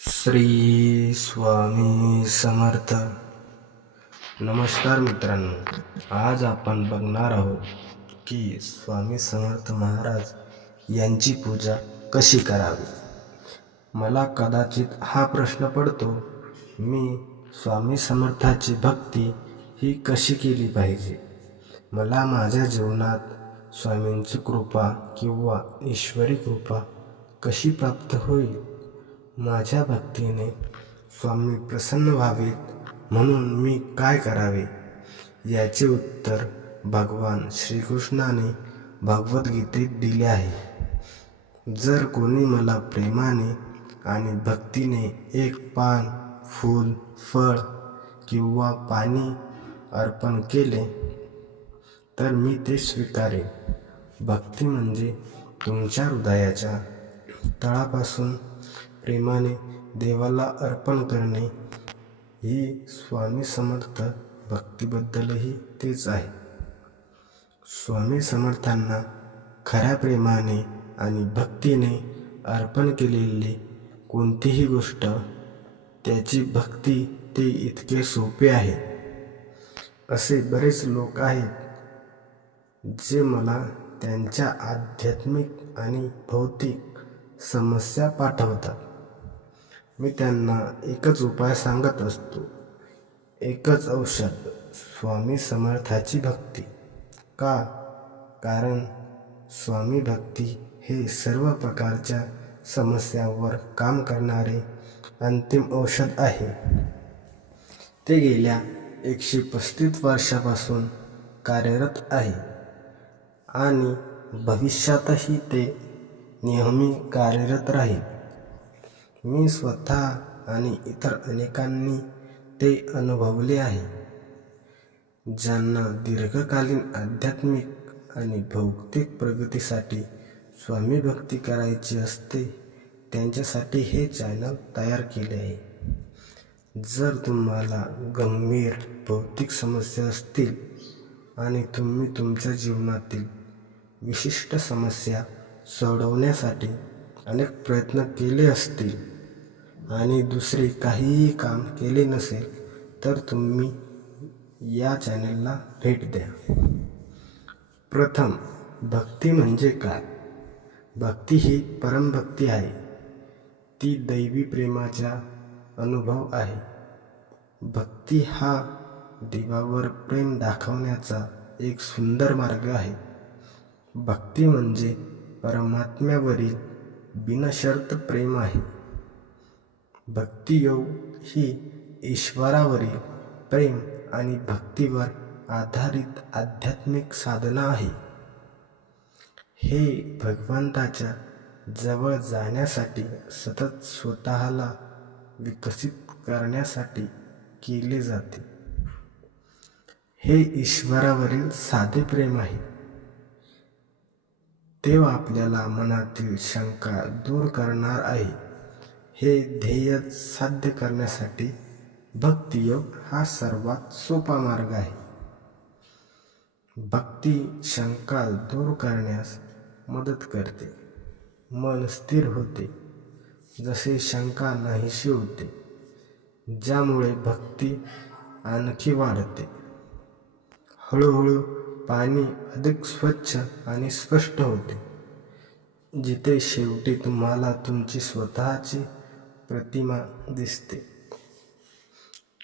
श्री स्वामी समर्थ. नमस्कार मित्रांनो, आज आपण बघणार आहोत की स्वामी समर्थ महाराज यांची पूजा कशी करावी. मला कदाचित हा प्रश्न पडतो, मी स्वामी समर्थाची भक्ती ही कशी केली पाहिजे. मला माझ्या जीवनात स्वामींची कृपा किंवा ईश्वरी कृपा कशी प्राप्त होईल. माझ्या भक्तीने स्वामी प्रसन्न व्हावेत म्हणून मी काय करावे. याचे उत्तर भगवान श्रीकृष्णाने भगवद्गीतेत दिले आहे. जर कोणी मला प्रेमाने आणि भक्तीने एक पान, फूल, फळ किंवा पाणी अर्पण केले तर मी ते स्वीकारेन. भक्ती म्हणजे तुमच्या हृदयाच्या तळापासून प्रेमाने देवाला अर्पण करणे. ही स्वामी समर्थ भक्तीबद्दलही तेच आहे. स्वामी समर्थांना खऱ्या प्रेमाने आणि भक्तीने अर्पण केलेली कोणतीही गोष्ट त्याची भक्ती ते इतके सोपे आहे. असे बरेच लोक आहेत जे मला त्यांच्या आध्यात्मिक आणि भौतिक समस्या पाठवतात. मी त्यांना एकच उपाय सांगत असतो, एकच औषध, स्वामी समर्थाची भक्ती. का? कारण स्वामी भक्ती हे सर्व प्रकारच्या समस्यांवर काम करणारे अंतिम औषध आहे. ते गेल्या 135 वर्षापासून कार्यरत आहे आणि भविष्यातही ते नेहमी कार्यरत राहील. मी स्वतः आणि इतर अनेकांनी ते अनुभवले आहे. ज्यांना दीर्घकालीन आध्यात्मिक आणि भौतिक प्रगतीसाठी स्वामी भक्ती करायची असते त्यांच्यासाठी हे चॅनल तयार केले आहे. जर तुम्हाला गंभीर भौतिक समस्या असतील आणि तुम्ही तुमच्या जीवनातील विशिष्ट समस्या सोडवण्यासाठी अनेक प्रयत्न केले असतील आणि दुसरे काहीही काम केले नसेल तर तुम्ही या चॅनलला भेट द्या. प्रथम, भक्ती म्हणजे काय? भक्ती ही परमभक्ती आहे. ती दैवी प्रेमाचा अनुभव आहे. भक्ती हा देवावर प्रेम दाखवण्याचा एक सुंदर मार्ग आहे. भक्ती म्हणजे परमात्म्यावरील बिनशर्त प्रेम आहे. भक्तियोग ही ईश्वरावरील प्रेम आणि भक्तीवर आधारित आध्यात्मिक साधना आहे. हे भगवंताच्या जवळ जाण्यासाठी, सतत स्वतःला विकसित करण्यासाठी केले जाते. हे ईश्वरावरील साधे प्रेम आहे. देव आपल्याला मनातील शंका दूर करणार आहे. हे ध्येय साध्य करण्यासाठी भक्तियोग हा सर्वात सोपा मार्ग आहे. भक्ती शंका दूर करण्यास मदत करते. मन स्थिर होते, जसे शंका नाहीशी होते, ज्यामुळे भक्ती आणखी वाढते. हळूहळू पाणी अधिक स्वच्छ आणि स्पष्ट होते, जिथे शेवटी तुम्हाला तुमची स्वतःची प्रतिमा दिसते.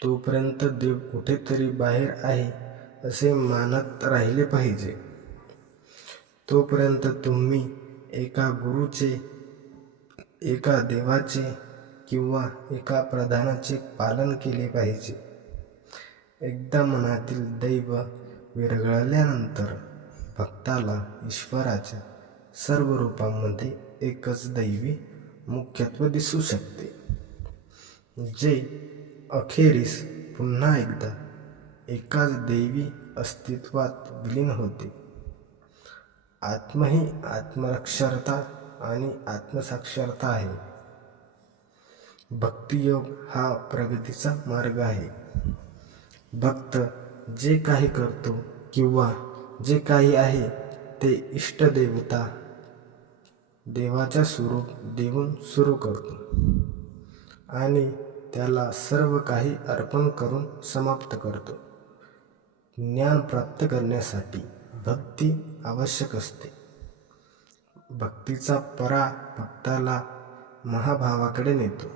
तोपर्यंत देव कुठेतरी बाहेर आहे असे मानत राहिले पाहिजे. तोपर्यंत तुम्ही एका गुरुचे, एका देवाचे किंवा एका प्रधानाचे पालन केले पाहिजे. एकदा मनातील दैव विरघळल्यानंतर भक्ताला ईश्वराच्या सर्व रूपांमध्ये एकच दैवी मुख्यत्व दिसू शकते, जे अखेरीस पुन्हा एकदा एकाच दैवी अस्तित्वात विलीन होते. आत्मा ही आत्मसाक्षरता आणि आत्मसाक्षरता आहे. भक्तियोग हा प्रगतीचा मार्ग आहे. भक्त जे काही करतो किंवा जे काही आहे ते इष्टदेवता, देवाच्या स्वरूप देऊन सुरू करतो आणि त्याला सर्व काही अर्पण करून समाप्त करतो. ज्ञान प्राप्त करण्यासाठी भक्ती आवश्यक असते. भक्तीचा परा भक्ताला महाभावाकडे नेतो.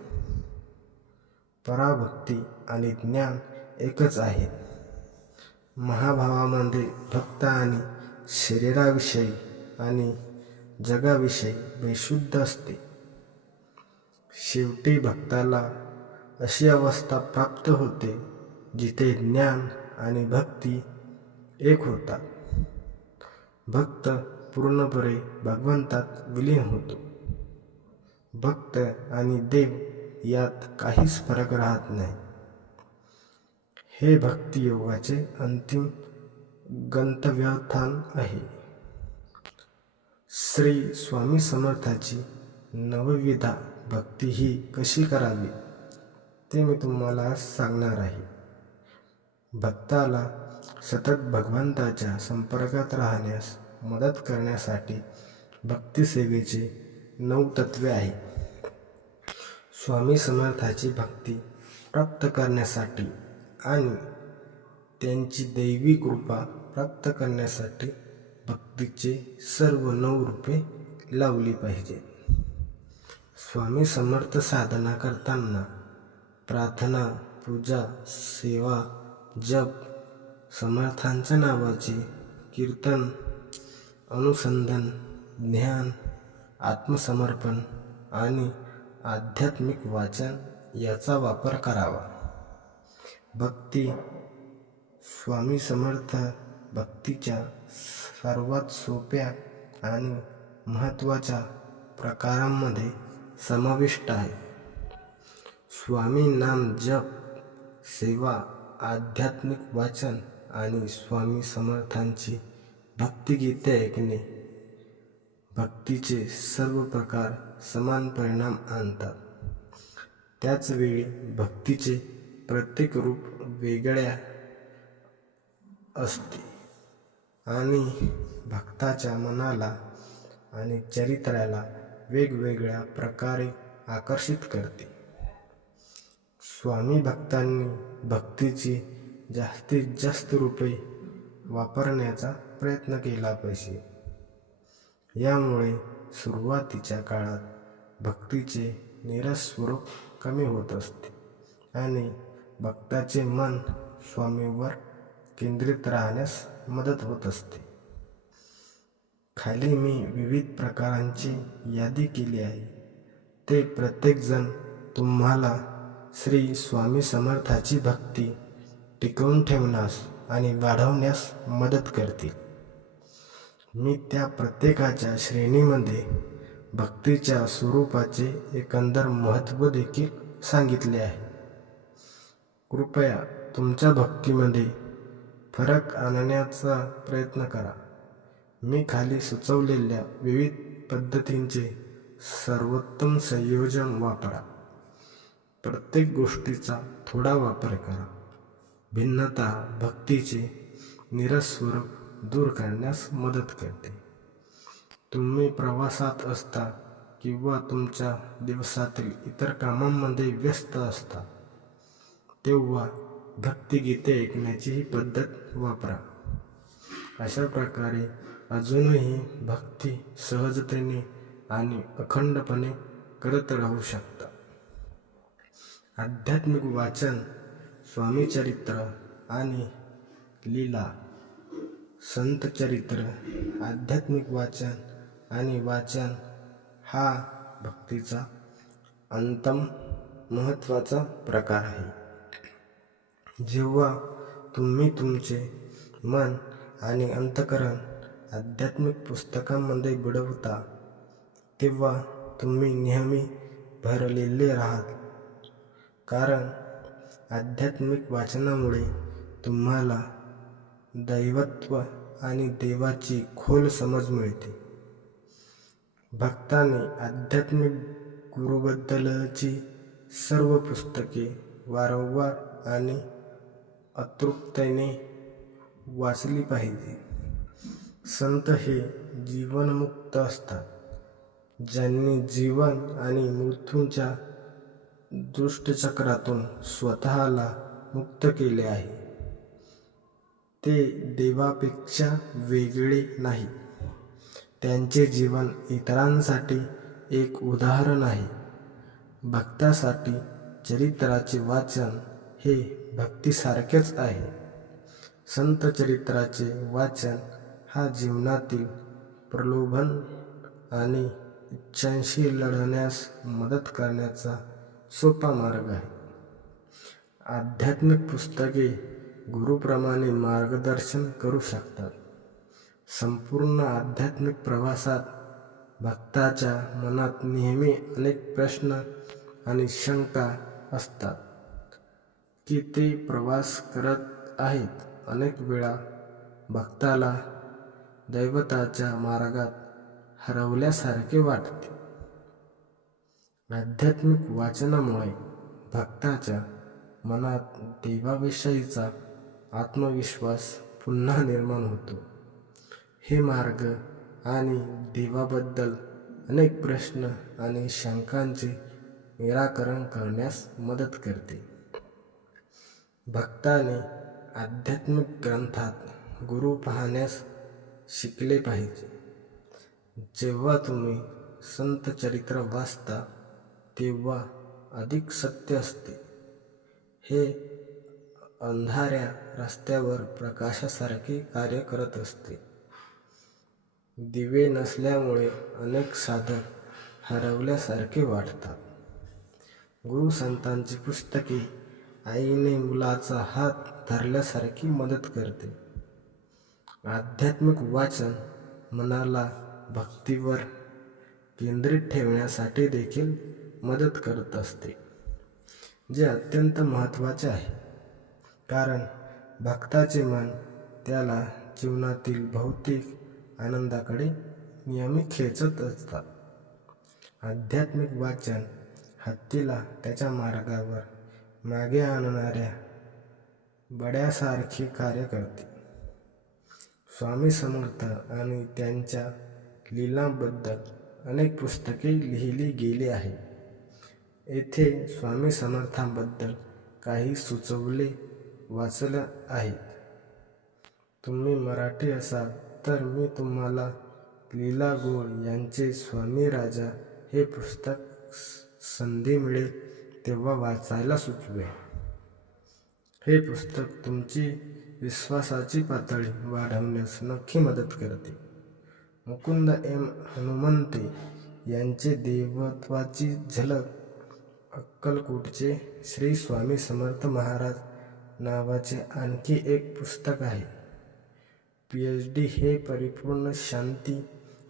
पराभक्ती आणि ज्ञान एकच आहे. महाभावामध्ये भक्त आणि शरीराविषयी आणि जगाविषयी बेशुद्ध असते. शेवटी भक्ताला अशी अवस्था प्राप्त होते जिथे ज्ञान आणि भक्ती एक होतात. भक्त पूर्णपणे भगवंतात विलीन होतो. भक्त आणि देव यात काहीच फरक राहत नाही. हे भक्तियोगाचे अंतिम गंतव्यस्थान आहे. श्री स्वामी समर्थाची नवविधा भक्ती ही कशी करावी ते मी तुम्हाला सांगणार आहे. भक्ताला सतत भगवंताच्या संपर्कात राहण्यास मदत करण्यासाठी भक्तिसेवेचे 9 तत्वे आहेत. स्वामी समर्थाची भक्ती प्राप्त करण्यासाठी आणि त्यांची दैवी कृपा प्राप्त करण्यासाठी भक्तीचे सर्व 9 रूपे लावली पाहिजेत. स्वामी समर्थ साधना करताना प्रार्थना, पूजा, सेवा, जप, समर्थांच्या नावाचे कीर्तन, अनुसंधान, ध्यान, आत्मसमर्पण आणि आध्यात्मिक वाचन याचा वापर करावा. भक्ती स्वामी समर्थ भक्तीच्या सर्वात सोप्या आणि महत्त्वाच्या प्रकारांमध्ये समाविष्ट आहे. स्वामी नाम जप, सेवा, आध्यात्मिक वाचन आणि स्वामी समर्थांची भक्तिगीते ऐकणे. भक्तीचे सर्व प्रकार समान परिणाम आणतात. त्याचवेळी भक्तीचे प्रत्येक रूप वेगळ्या असते आणि भक्ताच्या मनाला आणि चरित्राला वेगवेगळ्या प्रकारे आकर्षित करते. स्वामी भक्तांनी भक्तीची जास्तीत जास्त रूपे वापरण्याचा प्रयत्न केला पाहिजे. यामुळे सुरुवातीच्या काळात भक्तीचे नीरस स्वरूप कमी होत असते आणि भक्ताचे मन स्वामीवर केंद्रित राहण्यास मदत होत असते. खाली मी विविध प्रकारांची यादी केली आहे. ते प्रत्येकजण तुम्हाला श्री स्वामी समर्थाची भक्ती टिकवून ठेवण्यास आणि वाढवण्यास मदत करतील. मी त्या प्रत्येकाच्या श्रेणीमध्ये भक्तीच्या स्वरूपाचे एकंदर महत्त्व देखील सांगितले आहे. कृपया तुमच्या भक्तीमध्ये फरक आणण्याचा प्रयत्न करा. मी खाली सुचवलेल्या विविध पद्धतींचे सर्वोत्तम संयोजन वापरा. प्रत्येक गोष्टीचा थोडा वापर करा. भिन्नता भक्तीचे नीरस स्वरूप दूर करण्यास मदत करते. तुम्ही प्रवासात असता किंवा तुमच्या दिवसातील इतर कामांमध्ये व्यस्त असता तेव्हा भक्तिगीते ऐकण्याची ही पद्धत वापरा. अशा प्रकारे अजूनही भक्ती सहजतेने आणि अखंडपणे करत राहू शकता. आध्यात्मिक वाचन, स्वामी चरित्र आणि लीला, संत चरित्र, आध्यात्मिक वाचन आणि वाचन हा भक्तीचा अंतिम महत्त्वाचा प्रकार आहे. जेव्हा तुम्ही तुमचे मन आणि अंतःकरण आध्यात्मिक पुस्तकांमध्ये बुडवता तेव्हा तुम्ही नेहमी भरलेले राहाल. कारण आध्यात्मिक वाचनामुळे तुम्हाला दैवत्व आणि देवाची खोल समज मिळते. भक्ताने आध्यात्मिक गुरूबद्दलची सर्व पुस्तके वारंवार आणि अतृप्ततेने वाचली पाहिजे. संत हे जीवनमुक्त असतात. ज्यांनी जीवन आणि मृत्यूच्या दुष्टचक्रातून स्वतःला मुक्त केले आहे. ते देवापेक्षा वेगळे नाही. त्यांचे जीवन इतरांसाठी एक उदाहरण आहे. भक्तासाठी चरित्राचे वाचन हे भक्तीसारखेच आहे. संत चरित्राचे वाचन हा जीवनातील प्रलोभन आणि इच्छांशी लढण्यास मदत करण्याचा सोपा मार्ग आहे. आध्यात्मिक पुस्तके गुरुप्रमाणे मार्गदर्शन करू शकतात. संपूर्ण आध्यात्मिक प्रवासात भक्ताच्या मनात नेहमी अनेक प्रश्न आणि शंका असतात की ते प्रवास करत आहेत. अनेक वेळा भक्ताला दैवताच्या मार्गात हरवल्यासारखे वाटते. आध्यात्मिक वाचनामुळे भक्ताच्या मनात देवाविषयीचा आत्मविश्वास पुन्हा निर्माण होतो. हे मार्ग आणि देवाबद्दल अनेक प्रश्न आणि शंकांचे निराकरण करण्यास मदत करते. भक्ताने आध्यात्मिक ग्रंथात गुरु पाहण्यास शिकले पाहिजे. जेव्हा तुम्ही संत चरित्र वाचता तेव्हा अधिक सत्य असते. हे अंधाऱ्या रस्त्यावर प्रकाशासारखे कार्य करत असते. दिवे नसल्यामुळे अनेक साधक हरवल्यासारखे वाटतात. गुरु संतांची पुस्तके आईने मुलाचा हात धरल्यासारखी मदत करते. आध्यात्मिक वाचन मनाला भक्तीवर केंद्रित ठेवण्यासाठी देखील मदत करत असते, जे अत्यंत महत्त्वाचे आहे. कारण भक्ताचे मन त्याला जीवनातील भौतिक आनंदाकडे नेहमी खेचत असतात. आध्यात्मिक वाचन हत्तीला त्याच्या मार्गावर मागे आणणाऱ्या बड्यासारखे कार्य करते. स्वामी समर्थ आणि त्यांच्या लीलांबद्दल अनेक पुस्तके लिहिली गेली आहेत. येथे स्वामी समर्थांबद्दल काही सुचवले वाचले आहेत. तुम्ही मराठी असाल तर मी तुम्हाला लीला गोळ यांचे स्वामी राजा हे पुस्तक संधी मिळेल तेव्हा वाचायला सुचवेन. हे पुस्तक तुमची विश्वासाची पातळी वाढवण्यास नक्की मदत करते. मुकुंद एम हनुमंते यांचे देवत्वाची झलक, अक्कलकोटचे श्री स्वामी समर्थ महाराज नावाचे आणखी एक पुस्तक आहे. PhD हे परिपूर्ण शांती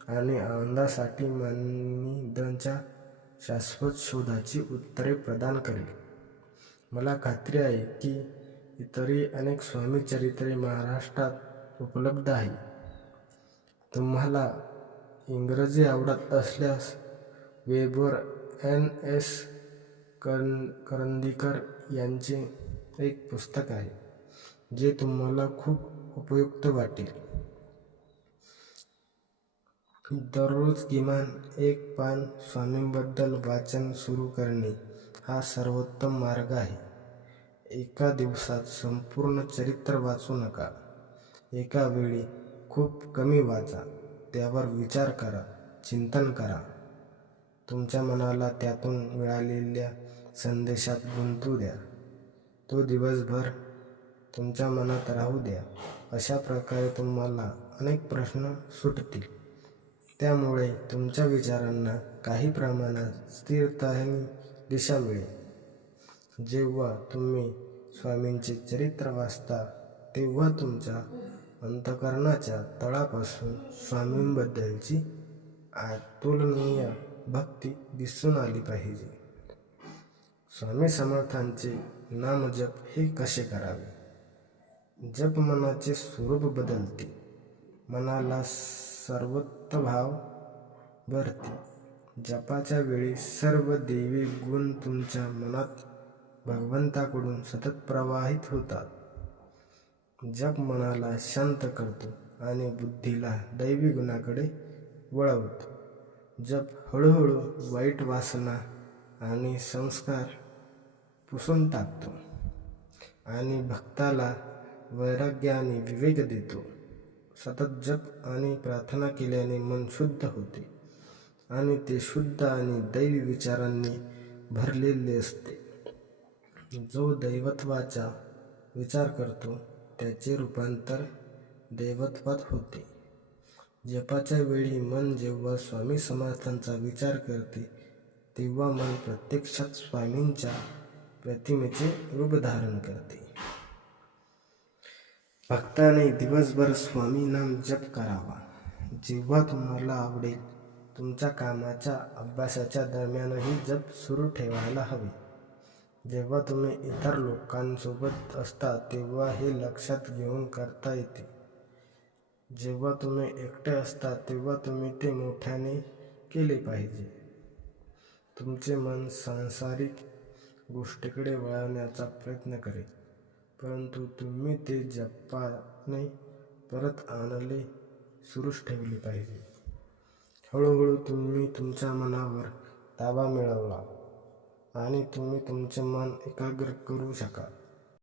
आणि आनंदासाठी मानवीच्या शाश्वत शोधाची उत्तरे प्रदान करेल. मला खात्री आहे की इतरही अनेक स्वामी चरित्रे महाराष्ट्रात उपलब्ध आहेत. तुम्हाला इंग्रजी आवडत असल्यास वेबवर NS करंदीकर यांचे एक पुस्तक आहे, जे तुम्हाला खूप उपयुक्त वाटेल. दररोज किमान एक पान स्वामींबद्दल वाचन सुरू करणे हा सर्वोत्तम मार्ग आहे. एका दिवसात संपूर्ण चरित्र वाचू नका. एका वेळी खूप कमी वाचा. त्यावर विचार करा, चिंतन करा. तुमच्या मनाला त्यातून मिळालेल्या संदेशात गुंतू द्या. तो दिवसभर तुमच्या मनात राहू द्या. अशा प्रकारे तुम्हाला अनेक प्रश्न सुटतील. त्यामुळे तुमच्या विचारांना काही प्रमाणात स्थिरता आणि दिशा मिळेल. जेव्हा तुम्ही स्वामींचे चरित्र वाचता तेव्हा तुमच्या अंतःकरणाच्या तळापासून स्वामींबद्दलची अतुलनीय भक्ती दिसून आली पाहिजे. स्वामी समर्थांचे नामजप हे कसे करावे? जप मनाचे स्वरूप बदलते. मनाला सर्वोत्तभाव भरते. जपाच्या वेळी सर्व दैवी गुण तुमच्या मनात भगवंताकडून सतत प्रवाहित होतात. जप मनाला शांत करतो आणि बुद्धीला दैवी गुणाकडे वळवतो. जप हळूहळू वाईट वासना आणि संस्कार पुसून टाकतो आणि भक्ताला वैराग्य आणि विवेक देतो. सतत जप आणि प्रार्थना केल्याने मन शुद्ध होते आणि ते शुद्ध आणि दैवी विचारांनी भरलेले असते. जो दैवत्वाचा विचार करतो त्याचे रूपांतर दैवत्वात होते. जपाच्या वेळी मन जेव्हा स्वामी समर्थांचा विचार करते तेव्हा मन प्रत्यक्षात स्वामींच्या प्रतिमेचे रूप धारण करते. भक्ताने दिवसभर स्वामी नाम जप करावा. जेव्हा तुम्हाला आवडेल तुमच्या कामाच्या अभ्यासाच्या दरम्यानही जप सुरू ठेवायला हवे. जेव्हा तुम्ही इतर लोकांसोबत असता तेव्हा हे लक्षात घेऊन करता येते. जेव्हा तुम्ही एकटे असता तेव्हा तुम्ही ते मोठ्याने केले पाहिजे. तुमचे मन सांसारिक गोष्टीकडे वळवण्याचा प्रयत्न करेल, परंतु तुम्ही ते जपाने परत आणले सुरूच ठेवले पाहिजे. हळूहळू तुम्ही तुमच्या मनावर ताबा मिळवला आणि तुम्ही तुमचे मन एकाग्र करू शकाल.